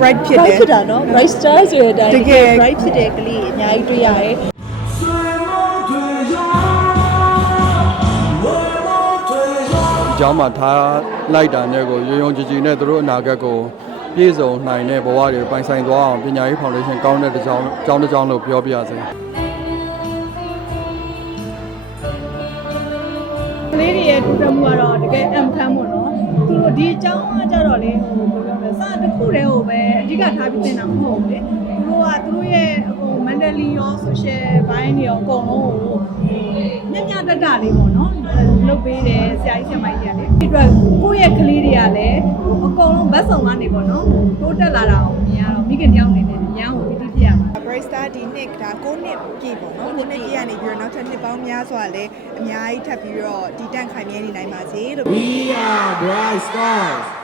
bright ဖြစ်တယ် bright တာနော် bright star ဆိုတဲ့အတိုင်းတကယ် bright ဖြစ်တဲ့ကလေးအများကြီးတွေ့ရတယ်เจ้ามาท้าไล่တာနဲ့ကိုရုံကြည်ကြည်နဲ့သူတို့အနာဂတ်ကိုပြည့်စုံနိုင်တဲ့ဘဝတွေပိုင်ဆိုင်သွားအောင်ပညာရေးဖောင်ဒေးရှင်းကောင်းတဲ့တစ်ကြောင်းလို့ပြောပြရစေကလေးတွေရဲ့ထူးခြားမှုကတော့တကယ်အံခမ်းမို့နော်သူတို့ဒီအကြောင်းကကြတော့လေဟိုဘယ်လိုလဲစာတစ်ခုတည်းကိုပဲအဓိကထားပြီးသင်တာမဟုတ်ဘူးလေသူတို့ရဲ့ဟို mentally ရော social ဘိုင်းတွေရောအကုန်လုံးကိုညံ့ညံ့တက်တာလေးပေါ့နော်လုပ်ပေးတယ်ဆရာကြီးဆရာမကြီးတွေကလေဒီအတွက်ကိုယ့်ရဲ့ကလေးတွေကလည်းအကုန်လုံးဘတ်ဆောင်ကနေပေါ့နော်တိုးတက်လာတာကိုမြင်ရတော့မိခင်တယောက်အနေနဲ့ရန်ကိုပြီးပြရမှာ bright star ဒီနှစ်ဒါ9နှစ်ပြည့်ပေါ့နော်9နှစ်ပြည့်ရနေပြီးတော့နောက်ထပ်နှစ်ပေါင်းများစွာလည်းအများကြီးထပ်ပြီးတော့တည်တံ့ခိုင်မြဲနေနိုင်ပါစေလို့ We are bright stars